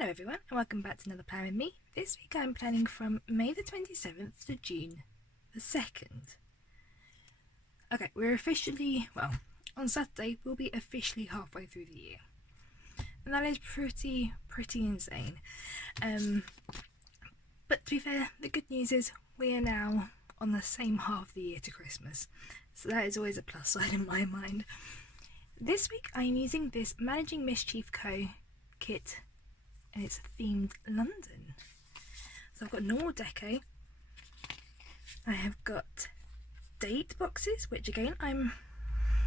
Hello everyone and welcome back to another plan with me. This week I'm planning from May the 27th to June the 2nd. Okay, we're officially, well, on Saturday we'll be officially halfway through the year. And that is pretty insane. But to be fair, the good news is we are now on the same half of the year to Christmas. So that is always a plus side in my mind. This week I'm using this Managing Mischief Co kit and it's themed London. So I've got normal deco, I have got date boxes, which again I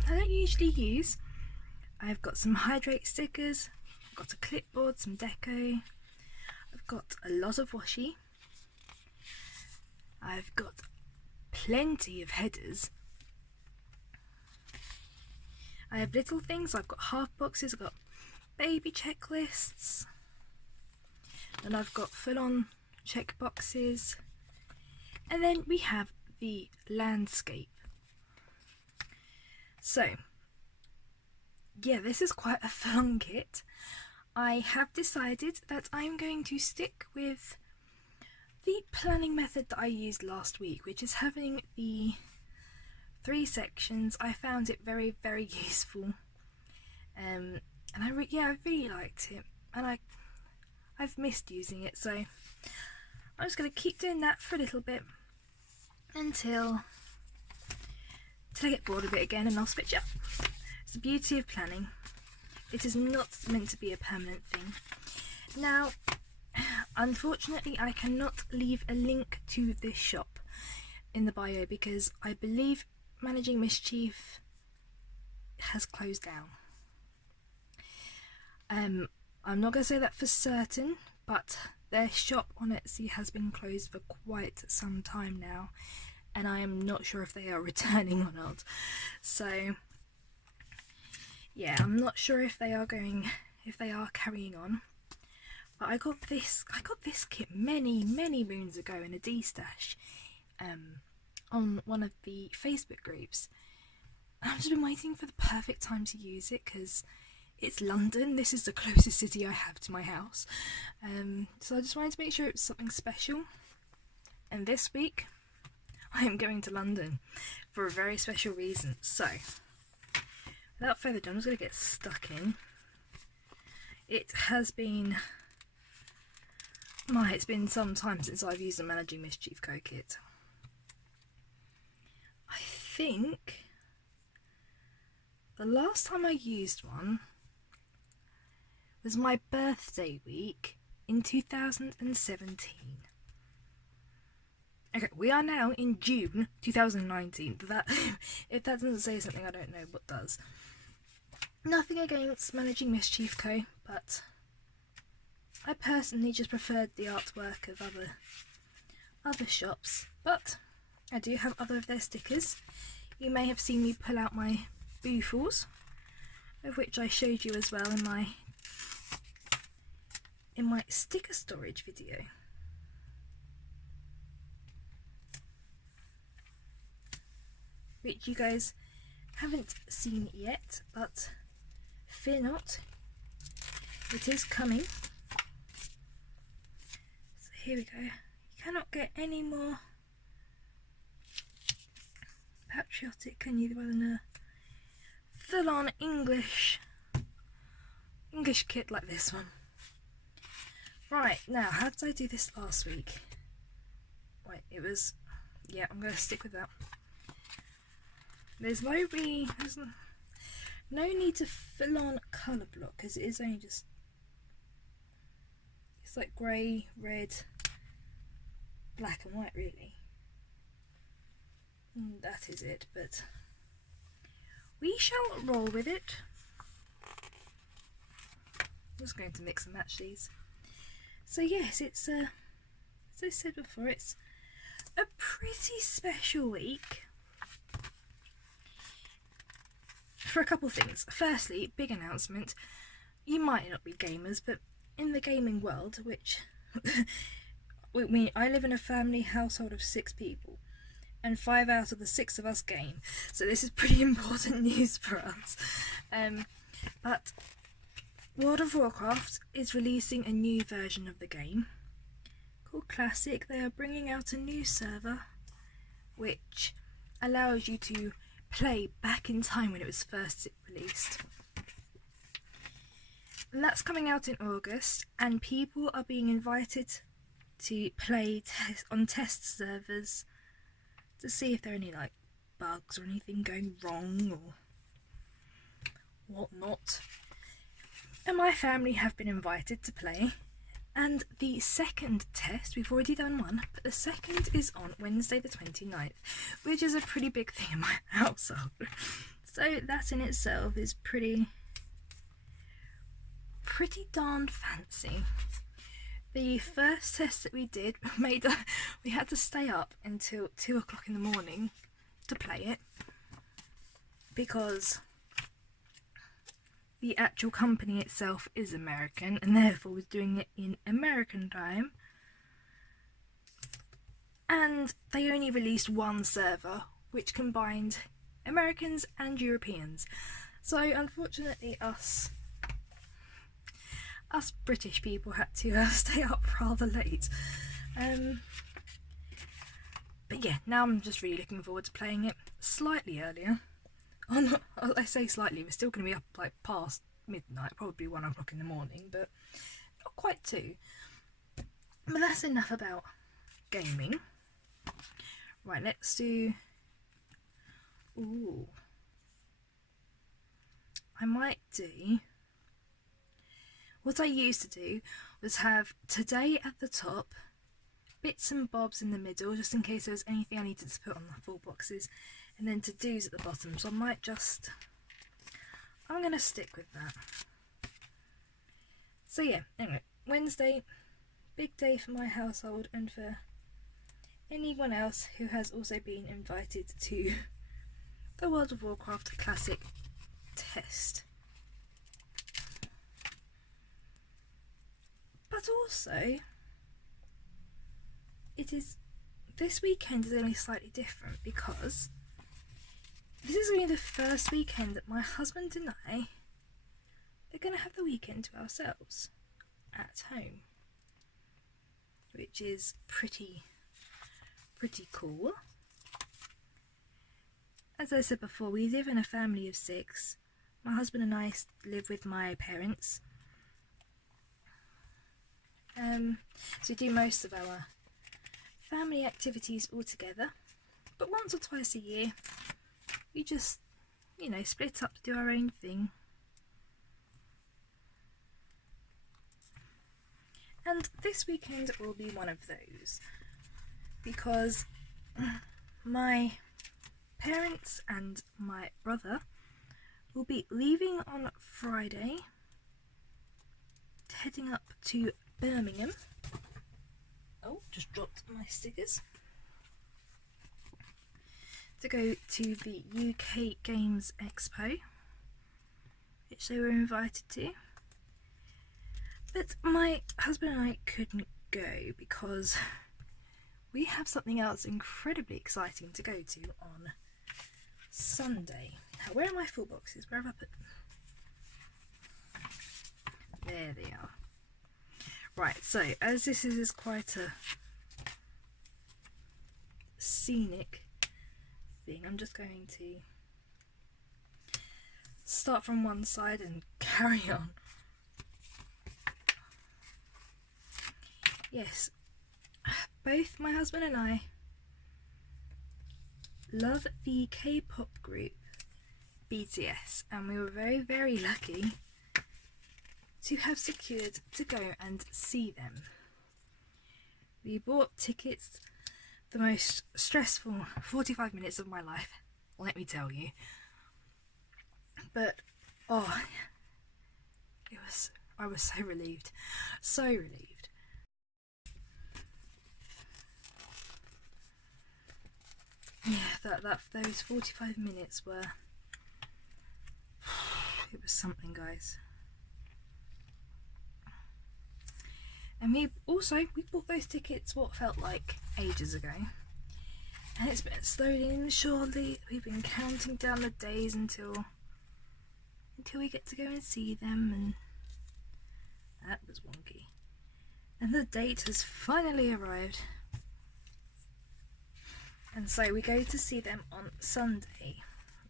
don't usually use. I've got some hydrate stickers, I've got a clipboard, some deco, I've got a lot of washi, I've got plenty of headers, I have little things, I've got half boxes, I've got baby checklists, and I've got full-on check boxes, and then we have the landscape. So yeah, this is quite a full-on kit. I have decided that I'm going to stick with the planning method that I used last week, which is having the 3 sections. I found it very useful, and I really liked it, and I've missed using it, so I'm just going to keep doing that for a little bit until I get bored of it again, and I'll switch up. It's the beauty of planning. It is not meant to be a permanent thing. Now, unfortunately, I cannot leave a link to this shop in the bio because I believe Managing Mischief has closed down. I'm not going to say that for certain, but their shop on Etsy has been closed for quite some time now, and I am not sure if they are returning or not. So yeah, I'm not sure if they are carrying on. But I got this kit many moons ago in a D-stash, on one of the Facebook groups. I've just been waiting for the perfect time to use it because it's London. This is the closest city I have to my house, so I just wanted to make sure it was something special. And this week I am going to London for a very special reason. So without further ado, I'm just going to get stuck in. It's been some time since I've used a Managing Mischief Co kit. I think the last time I used one was my birthday week in 2017. Okay, we are now in June 2019. If that doesn't say something, I don't know what does. Nothing against Managing Mischief Co, but I personally just preferred the artwork of other shops. But I do have other of their stickers. You may have seen me pull out my boofles, of which I showed you as well in my sticker storage video. Which you guys haven't seen yet, but fear not, it is coming. So here we go. You cannot get any more patriotic, can you, than a full-on English kit like this one. Right, now, how did I do this last week? Wait, yeah, I'm going to stick with that. There's no need to full-on colour block, because it is only just, it's like grey, red, black and white really. And that is it, but we shall roll with it. I'm just going to mix and match these. So yes, it's as I said before, it's a pretty special week for a couple of things. Firstly, big announcement. You might not be gamers, but in the gaming world, which I live in a family household of 6 people, and 5 out of the 6 of us game, so this is pretty important news for us. But World of Warcraft is releasing a new version of the game called Classic. They are bringing out a new server which allows you to play back in time when it was first released. And that's coming out in August, and people are being invited to play on test servers to see if there are any like bugs or anything going wrong or whatnot. And my family have been invited to play, and the second test, we've already done one, but the second is on Wednesday the 29th, which is a pretty big thing in my household. So that in itself is pretty darn fancy. The first test that we did we had to stay up until 2 o'clock in the morning to play it, because the actual company itself is American and therefore was doing it in American time, and they only released one server which combined Americans and Europeans. So unfortunately us British people had to stay up rather late. But yeah, now I'm just really looking forward to playing it slightly earlier. I say slightly, we're still going to be up like past midnight, probably 1 o'clock in the morning, but not quite 2. But that's enough about gaming. Right, let's do... Ooh. I might do... What I used to do was have today at the top, bits and bobs in the middle, just in case there was anything I needed to put on the full boxes, and then to-dos at the bottom. So I'm going to stick with that. So yeah, anyway, Wednesday, big day for my household and for anyone else who has also been invited to the World of Warcraft Classic test. But also, this weekend is only slightly different, because this is only the first weekend that my husband and I are going to have the weekend to ourselves at home, which is pretty cool. As I said before, we live in a family of 6. My husband and I live with my parents. So we do most of our family activities all together, but once or twice a year we just, split up to do our own thing. And this weekend will be one of those, because my parents and my brother will be leaving on Friday, heading up to Birmingham. Oh, just dropped my stickers. To go to the UK Games Expo, which they were invited to. But my husband and I couldn't go because we have something else incredibly exciting to go to on Sunday. Now, where are my full boxes? Where have I put them? There they are. Right, so as this is quite a scenic thing, I'm just going to start from one side and carry on. Yes, both my husband and I love the K-pop group BTS, and we were very, very lucky to have secured to go and see them. We bought tickets, the most stressful 45 minutes of my life, let me tell you. But I was so relieved, so relieved. Yeah, those 45 minutes were, it was something, guys. And we bought those tickets what felt like ages ago, and it's been slowly and surely, we've been counting down the days until we get to go and see them. And That was wonky. And the date has finally arrived. And so we go to see them on Sunday.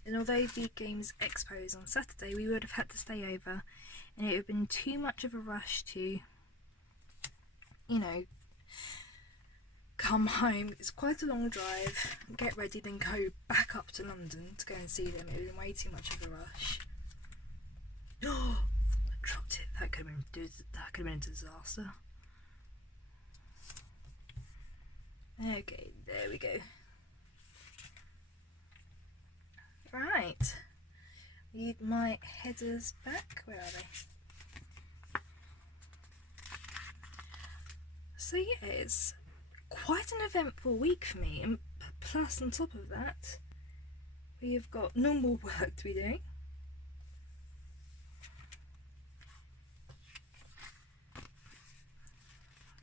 And although the Games Expo is on Saturday, we would have had to stay over, and it would have been too much of a rush to, you know, come home. It's quite a long drive, get ready, then go back up to London to go and see them. It would have been way too much of a rush. Oh, I dropped it. That could have been a disaster. Okay, there we go. Right, need my headers back. Where are they? So yeah, it's quite an eventful week for me, and plus on top of that, we've got normal work to be doing.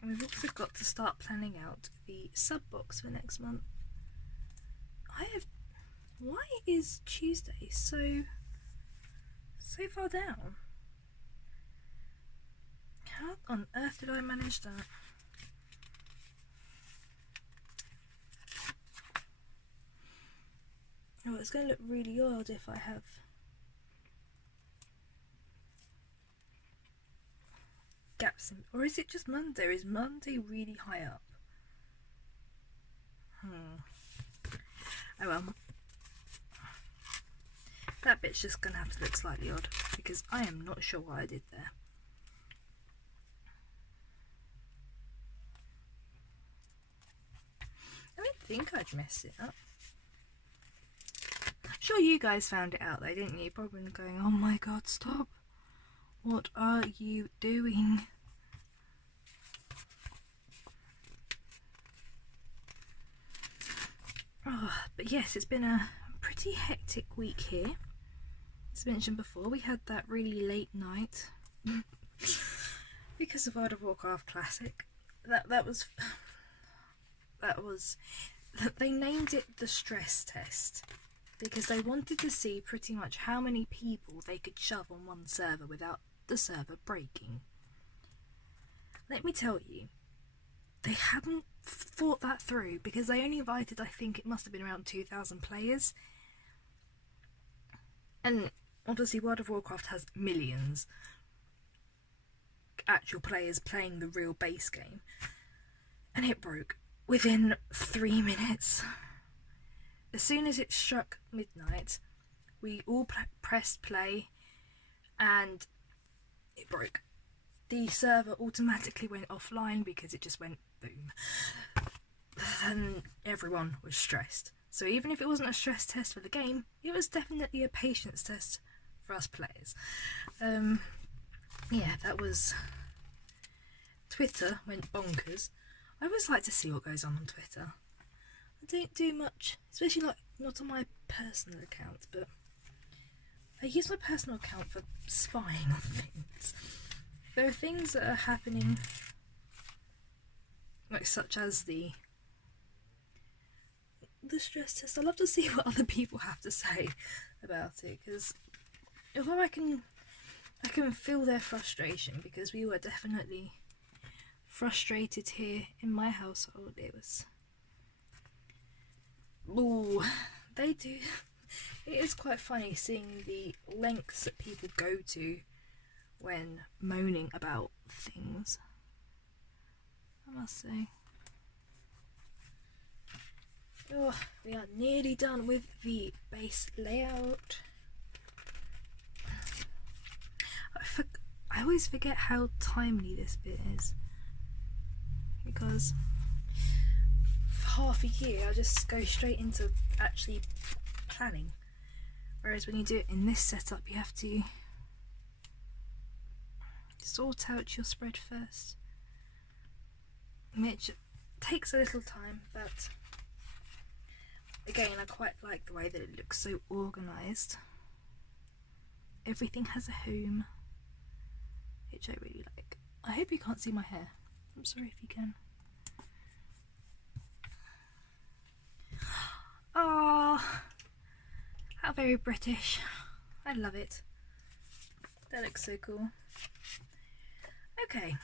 And we've also got to start planning out the sub box for next month. Why is Tuesday so far down? How on earth did I manage that? Oh, it's going to look really odd if I have gaps in, or is it just Monday? Is Monday really high up? Oh well. That bit's just going to have to look slightly odd, because I am not sure what I did there. I didn't think I'd messed it up. I'm sure you guys found it out though, didn't you? You're probably going, oh my god, stop. What are you doing? Oh, but yes, it's been a pretty hectic week here. As mentioned before, we had that really late night because of World of Warcraft Classic. That was they named it the stress test because they wanted to see pretty much how many people they could shove on one server without the server breaking. Let me tell you, they hadn't thought that through because they only invited, I think it must have been around 2,000 players, and obviously World of Warcraft has millions actual players playing the real base game, and it broke within 3 minutes. As soon as it struck midnight, we all pressed play and it broke. The server automatically went offline because it just went boom. And everyone was stressed. So even if it wasn't a stress test for the game, it was definitely a patience test for us players. Yeah, that was... Twitter went bonkers. I always like to see what goes on Twitter. I don't do much, especially not on my personal account, but I use my personal account for spying on things. There are things that are happening, like such as the stress test. I love to see what other people have to say about it, because although I can feel their frustration, because we were definitely frustrated here in my household. It was, ooh, they do. It is quite funny seeing the lengths that people go to when moaning about things, I must say. Oh, we are nearly done with the base layout. I always forget how timely this bit is, because for half a year I just go straight into actually planning, whereas when you do it in this setup you have to sort out your spread first, which takes a little time, but again I quite like the way that it looks so organised. Everything has a home, which I really like. I hope you can't see my hair. I'm sorry if you can. Oh, how very British. I love it. That looks so cool. Okay,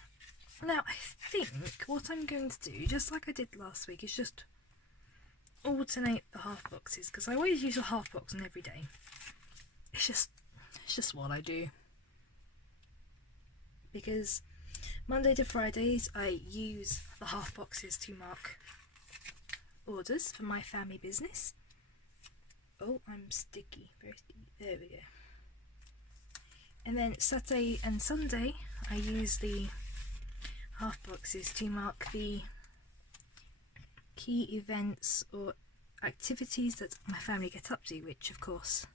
now I think what I'm going to do, just like I did last week, is just alternate the half boxes, because I always use a half box on every day. It's just what I do. Because Monday to Fridays I use the half boxes to mark orders for my family business. Oh, I'm sticky, very sticky. There we go. And then Saturday and Sunday I use the half boxes to mark the key events or activities that my family get up to, which of course,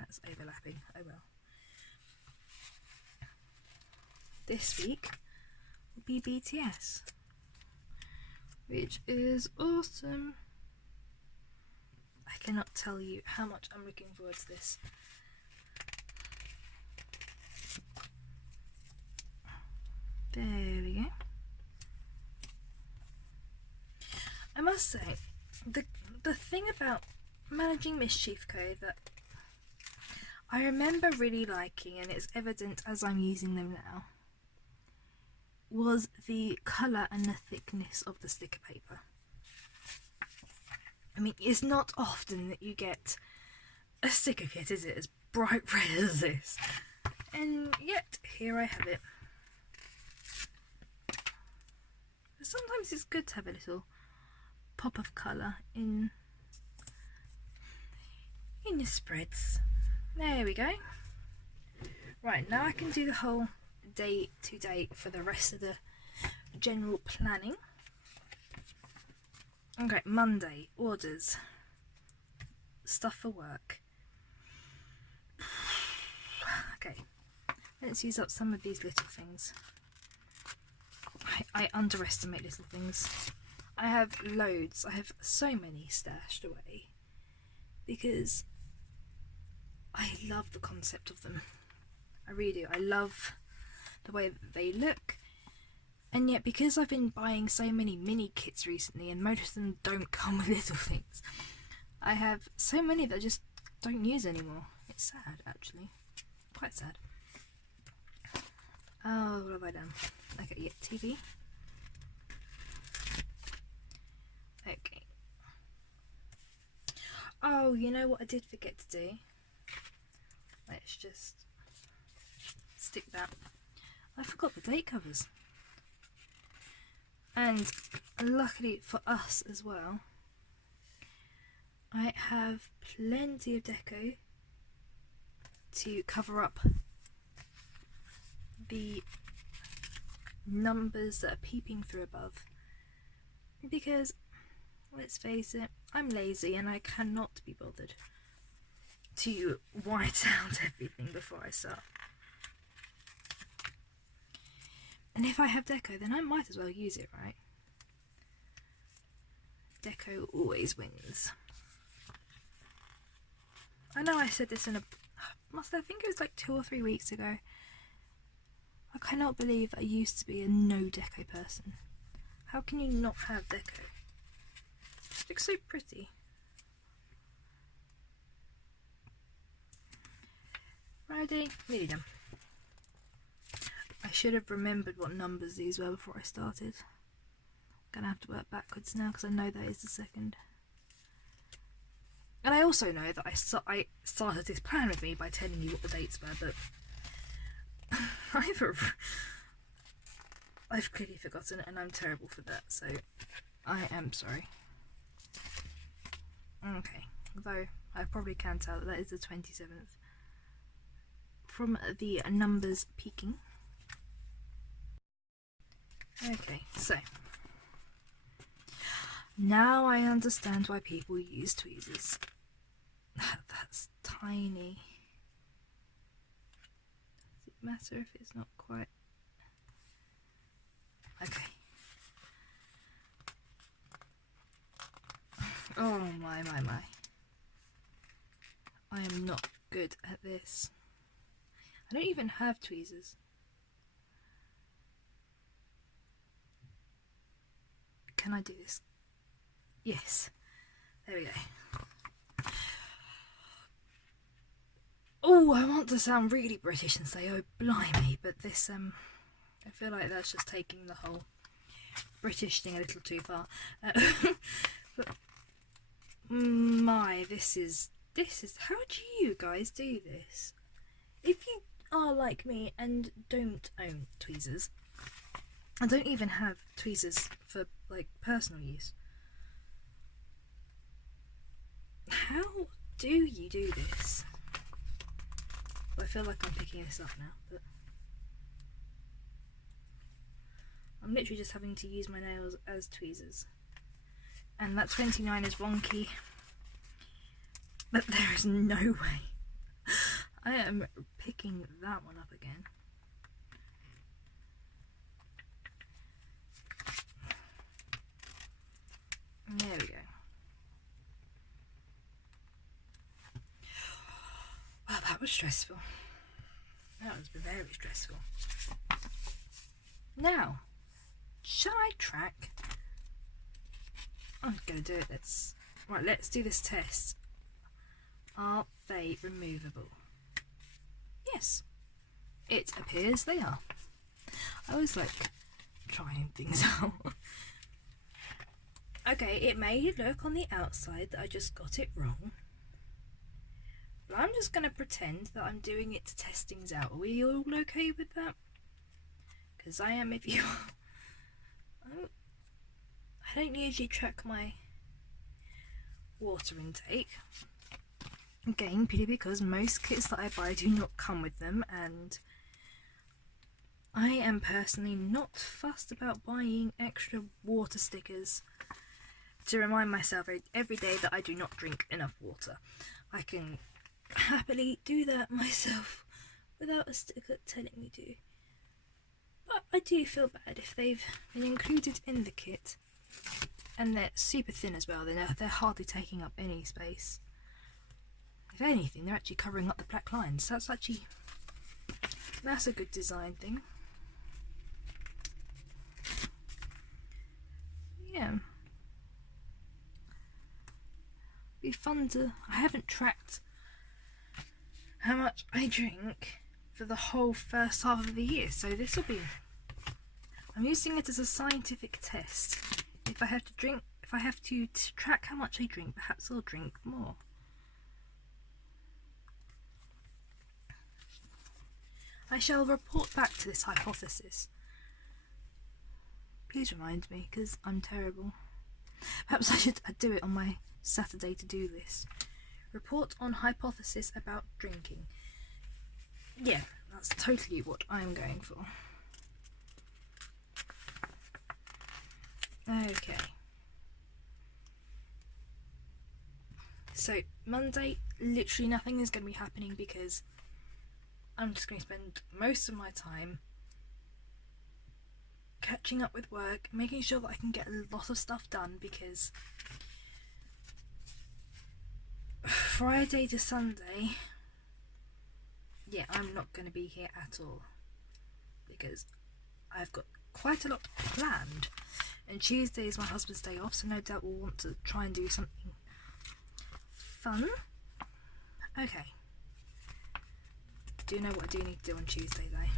that's overlapping, oh well. This week will be BTS, which is awesome. I cannot tell you how much I'm looking forward to this. There we go. I must say, the thing about Managing Mischief Co that I remember really liking, and it's evident as I'm using them now, was the colour and the thickness of the sticker paper. I mean, it's not often that you get a sticker kit, is it, as bright red as this? And yet, here I have it. But sometimes it's good to have a little pop of colour in your spreads. There we go. Right, now I can do the whole day to day for the rest of the general planning. Okay, Monday, orders, stuff for work. Okay, let's use up some of these little things. I underestimate little things. I have loads, I have so many stashed away because I love the concept of them. I really do. I love the way that they look, and yet because I've been buying so many mini kits recently and most of them don't come with little things, I have so many that I just don't use anymore. It's sad, actually. Quite sad. Oh, what have I done? Okay, yeah, TV. Okay. Oh, you know what I did forget to do? Let's just stick that. I forgot the date covers. And luckily for us as well, I have plenty of deco to cover up the numbers that are peeping through above, because let's face it, I'm lazy and I cannot be bothered to white out everything before I start. And if I have deco, then I might as well use it, right? Deco always wins. I know I said this in I think it was like 2 or 3 weeks ago. I cannot believe I used to be a no deco person. How can you not have deco? It just looks so pretty. Friday, nearly done. I should have remembered what numbers these were before I started. I'm gonna have to work backwards now because I know that is the second. And I also know that I started this plan with me by telling you what the dates were, but I've clearly forgotten and I'm terrible for that, so I am sorry. Okay, though I probably can tell that is the 27th from the numbers peaking. Okay, so now I understand why people use tweezers. That's tiny. Does it matter if it's not quite? Okay. Oh my. I am not good at this. I don't even have tweezers. Can I do this? Yes. There we go. Oh, I want to sound really British and say, oh, blimey, but this, I feel like that's just taking the whole British thing a little too far. But, this is, how do you guys do this? If you are like me and don't own tweezers, I don't even have tweezers for, like, personal use. How do you do this? I feel like I'm picking this up now, but I'm literally just having to use my nails as tweezers. And that 29 is wonky, but there is no way I am picking that one up again. There we go. Wow, that was stressful. That was very stressful. Now, shall I track? I'm gonna do it. Let's do this test. Are they removable? Yes, it appears they are. I always like trying things out. Okay, it may look on the outside that I just got it wrong, but I'm just gonna pretend that I'm doing it to test things out. Are we all okay with that? Because I am if you are. I don't usually track my water intake. Again, purely because most kits that I buy do not come with them, and I am personally not fussed about buying extra water stickers to remind myself every day that I do not drink enough water. I can happily do that myself without a sticker telling me to. But I do feel bad if they've been included in the kit and they're super thin as well. They're hardly taking up any space. If anything, they're actually covering up the black lines. That's a good design thing. Yeah. Be fun to... I haven't tracked how much I drink for the whole first half of the year, so this will be... I'm using it as a scientific test. If I have to track how much I drink, perhaps I'll drink more. I shall report back to this hypothesis. Please remind me, because I'm terrible. Perhaps I should do it on my Saturday to-do list. Report on hypothesis about drinking. Yeah, that's totally what I'm going for. Okay. So, Monday, literally nothing is going to be happening because I'm just going to spend most of my time catching up with work, making sure that I can get a lot of stuff done, because Friday to Sunday, yeah, I'm not going to be here at all because I've got quite a lot planned, and Tuesday is my husband's day off, so no doubt we'll want to try and do something fun. Okay. Do you know what I do need to do on Tuesday though?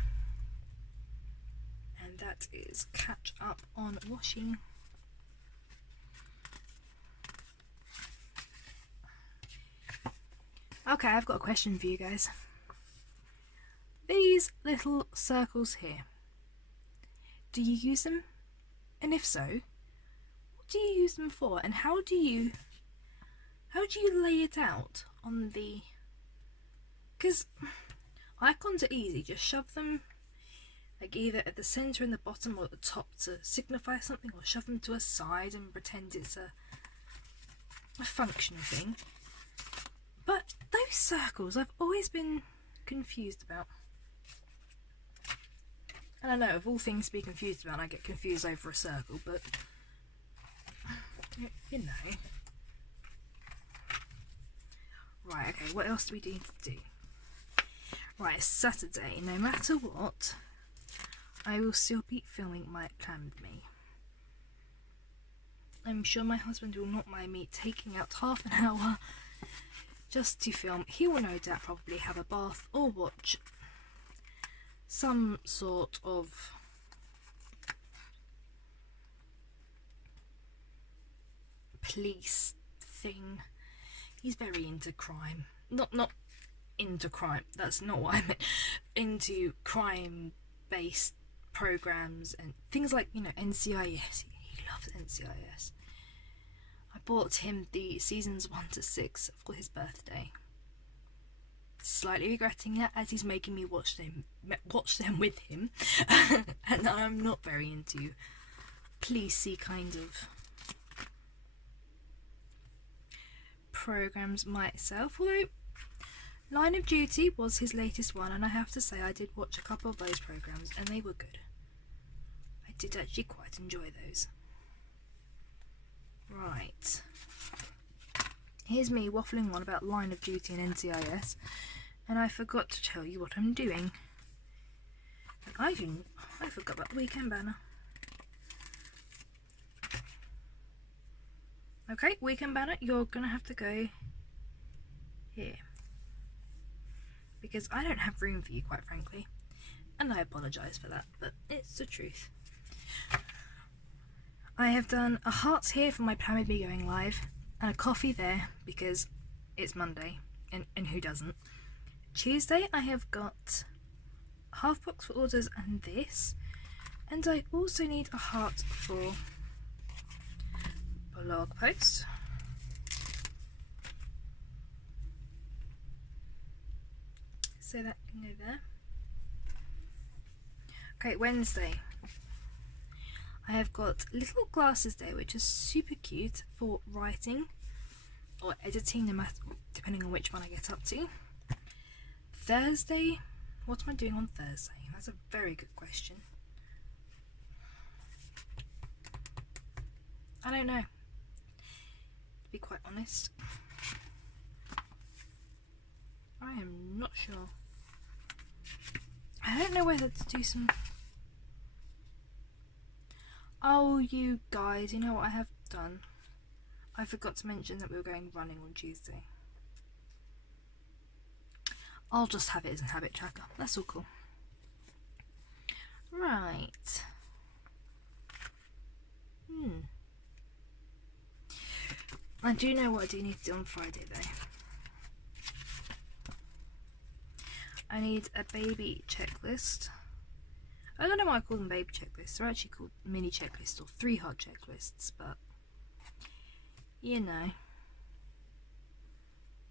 And that is catch up on washing. Okay, I've got a question for you guys. These little circles here, do you use them? And if so, what do you use them for? And how do you lay it out on the... Because icons are easy, just shove them like either at the centre and the bottom or at the top to signify something, or shove them to a side and pretend it's a functional thing. But those circles I've always been confused about. And I know, of all things to be confused about, I get confused over a circle, but you know. Right, okay, what else do we need to do? Right, it's Saturday. No matter what, I will still be filming my Plan With Me. I'm sure my husband will not mind me taking out half an hour just to film. He will no doubt probably have a bath or watch some sort of police thing. He's very into crime. Not into crime, that's not what I meant. Into crime based programs and things like, you know, NCIS. He loves NCIS. I bought him the seasons 1 to 6 for his birthday. Slightly regretting it, as he's making me watch them with him. And I'm not very into policey kind of programs myself, although Line of Duty was his latest one, and I have to say I did watch a couple of those programs and they were good. I did actually quite enjoy those. Right, here's me waffling on about Line of Duty and NCIS, and I forgot to tell you what I'm doing. And I forgot about the weekend banner. Okay, weekend banner, you're gonna have to go here, because I don't have room for you, quite frankly, and I apologise for that, but it's the truth. I have done a heart here for my Plan With Me going live, and a coffee there because it's Monday, and who doesn't. Tuesday I have got half box for orders and this, and I also need a heart for blog post. So that can go there. Okay, Wednesday I have got little glasses there, which is super cute for writing or editing, no matter, depending on which one I get up to. Thursday, what am I doing on Thursday? That's a very good question. I don't know, to be quite honest. I am not sure. I don't know whether to do some... Oh, you guys, you know what I have done? I forgot to mention that we were going running on Tuesday. I'll just have it as a habit tracker. That's all cool. Right. I do know what I do need to do on Friday though. I need a baby checklist. I don't know why I call them baby checklists. They're actually called mini checklists or 3 hard checklists, but you know,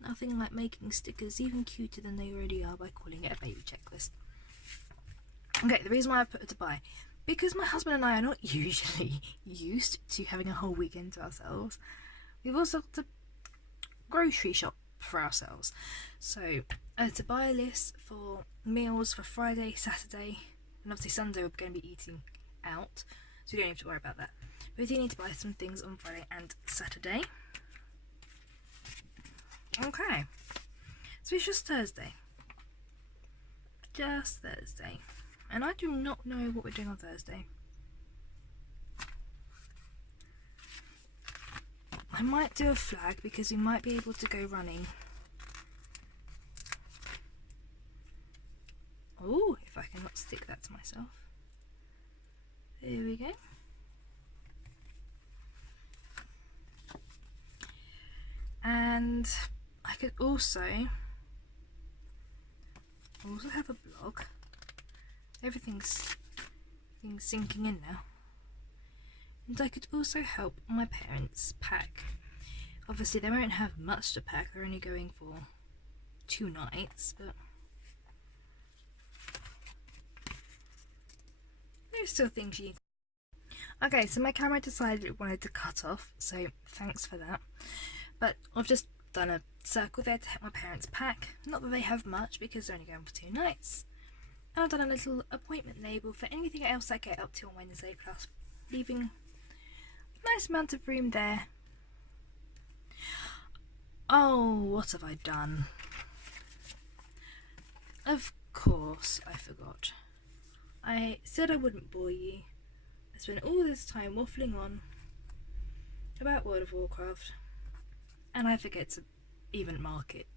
nothing like making stickers even cuter than they already are by calling it a baby checklist. Okay, the reason why I've put it to buy, because my husband and I are not usually used to having a whole weekend to ourselves. We've also got to grocery shop for ourselves. So to buy a list for meals for Friday, Saturday, and obviously Sunday we're going to be eating out, so we don't have to worry about that. But we do need to buy some things on Friday and Saturday. Okay, so it's just Thursday. Just Thursday. And I do not know what we're doing on Thursday. I might do a flag because we might be able to go running. Oh, if I cannot stick that to myself. There we go. And I could also have a blog. Everything's sinking in now. And I could also help my parents pack. Obviously they won't have much to pack, they're only going for 2 nights, but there's still things you need. Okay, so my camera decided it wanted to cut off, so thanks for that. But I've just done a circle there to help my parents pack. Not that they have much because they're only going for 2 nights. And I've done a little appointment label for anything else I get up to on Wednesday, plus leaving a nice amount of room there. Oh, what have I done? Of course I forgot. I said I wouldn't bore you. I spent all this time waffling on about World of Warcraft, and I forget to even mark it.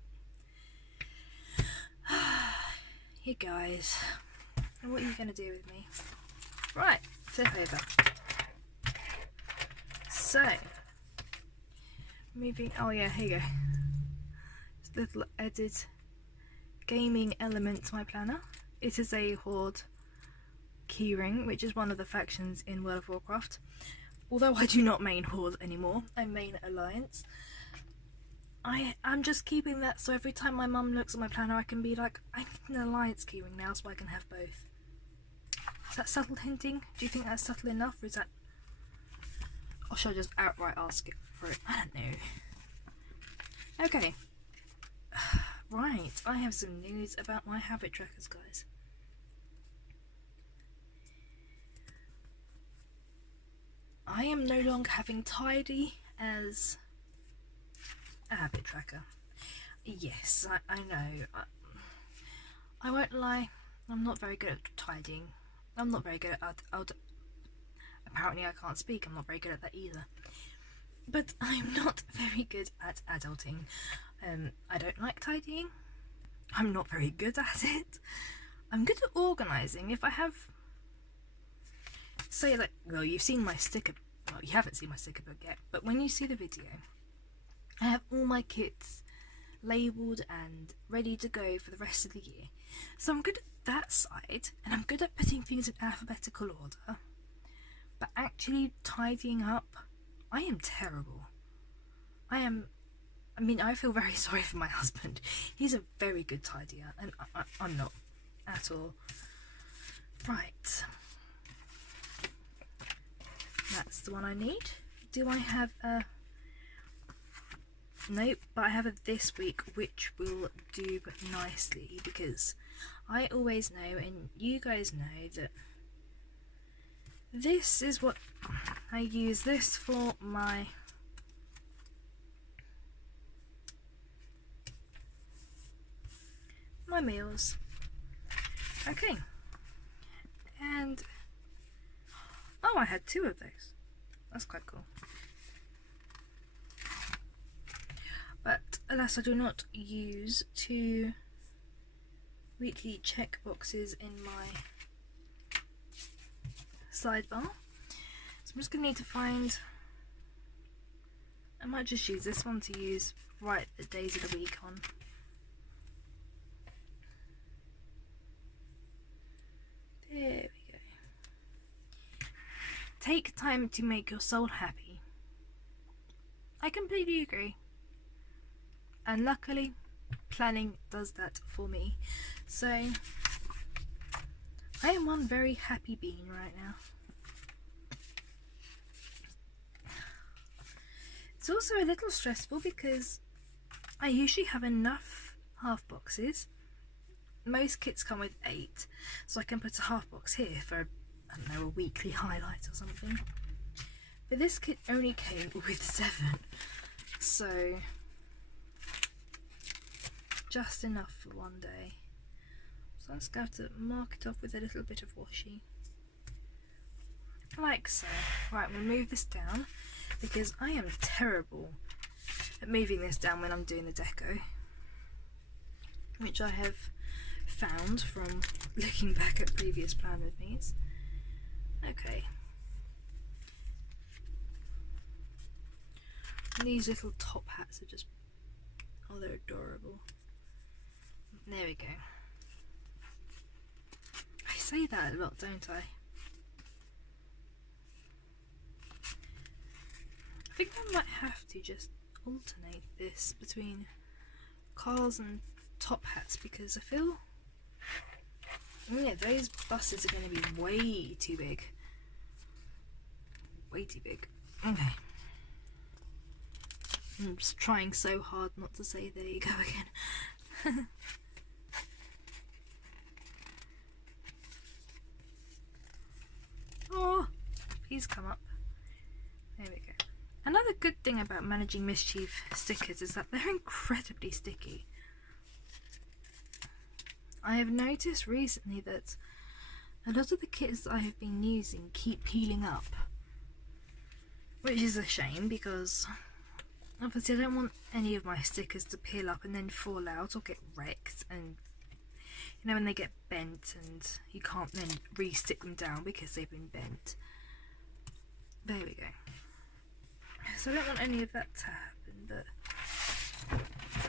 You guys, what are you going to do with me? Right, flip over. So, moving, oh yeah, here you go. Just a little added gaming element to my planner. It is a Horde keyring, which is one of the factions in World of Warcraft. Although I do not main Horde anymore, I main Alliance. I'm just keeping that so every time my mum looks at my planner I can be like, I need an Alliance keyring now so I can have both. Is that subtle hinting? Do you think that's subtle enough, or is that... Or should I just outright ask it for it? I don't know. Okay. Right, I have some news about my habit trackers, guys. I am no longer having tidy as a habit tracker. Yes, I know. I won't lie, I'm not very good at tidying. I'm not very good at apparently I can't speak, I'm not very good at that either. But I'm not very good at adulting. I don't like tidying. I'm not very good at it. I'm good at organising. If I have... Say like, well, you've seen my sticker... Well, you haven't seen my sticker book yet, but when you see the video, I have all my kits labelled and ready to go for the rest of the year. So I'm good at that side, and I'm good at putting things in alphabetical order. But actually tidying up, I am terrible. I mean, I feel very sorry for my husband. He's a very good tidier, and I'm not at all. Right. That's the one I need. Do I have a... Nope, but I have a this week, which will do nicely, because I always know, and you guys know, that this is what I use this for my meals. Okay, and oh, I had 2 of those. That's quite cool. But alas, I do not use 2 weekly check boxes in my sidebar. So I'm just going to need to find... I might just use this one to use write the days of the week on. There we go. Take time to make your soul happy. I completely agree. And luckily, planning does that for me. So, I am one very happy being right now. It's also a little stressful because I usually have enough half boxes. Most kits come with 8, so I can put a half box here for, I don't know, a weekly highlight or something. But this kit only came with 7, so just enough for one day. So I'm just going to mark it off with a little bit of washi. Like so. Right, we'll move this down because I am terrible at moving this down when I'm doing the deco, which I have found from looking back at previous plan with me's. Okay. And these little top hats are just, oh, they're adorable. There we go. I say that a lot, don't I? I think I might have to just alternate this between cars and top hats because I feel, yeah, those buses are going to be way too big. Way too big. Okay. I'm just trying so hard not to say there you go again. Oh, please come up. There we go. Another good thing about Managing Mischief stickers is that they're incredibly sticky. I have noticed recently that a lot of the kits that I have been using keep peeling up, which is a shame because obviously I don't want any of my stickers to peel up and then fall out or get wrecked, and you know when they get bent and you can't then re-stick them down because they've been bent. There we go. So I don't want any of that to happen, but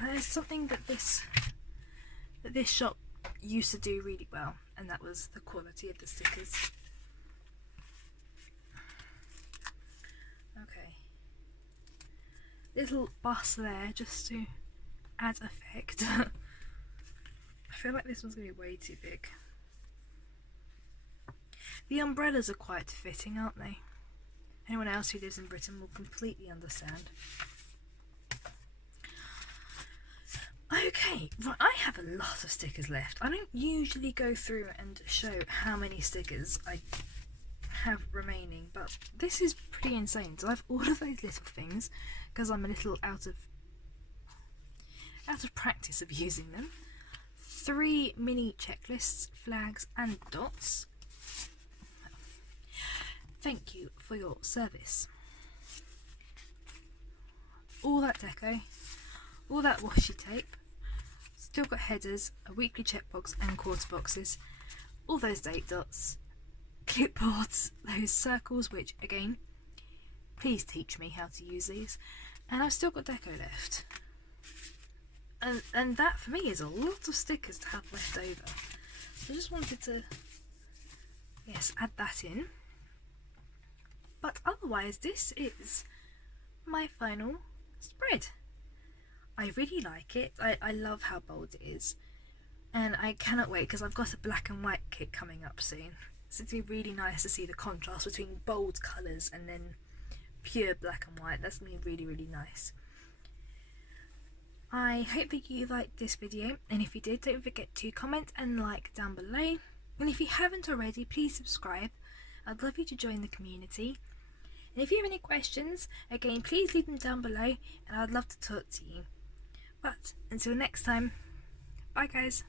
there's something that this shop used to do really well, and that was the quality of the stickers. Okay, little bus there just to add effect. I feel like this one's going to be way too big. The umbrellas are quite fitting, aren't they? Anyone else who lives in Britain will completely understand. Okay, right, I have a lot of stickers left. I don't usually go through and show how many stickers I have remaining, but this is pretty insane. So I have all of those little things because I'm a little out of practice of using them. 3 mini checklists, flags and dots. Thank you for your service. All that deco, all that washi tape, still got headers, a weekly checkbox and quarter boxes, all those date dots, clipboards, those circles, which again, please teach me how to use these, and I've still got deco left. And that for me is a lot of stickers to have left over. So I just wanted to, yes, add that in. But otherwise, this is my final spread. I really like it. I love how bold it is. And I cannot wait because I've got a black and white kit coming up soon. So it's going to be really nice to see the contrast between bold colours and then pure black and white. That's going to be really, really nice. I hope that you liked this video, and if you did, don't forget to comment and like down below. And if you haven't already, please subscribe. I'd love you to join the community. And if you have any questions, again, please leave them down below and I'd love to talk to you. But until next time, bye guys.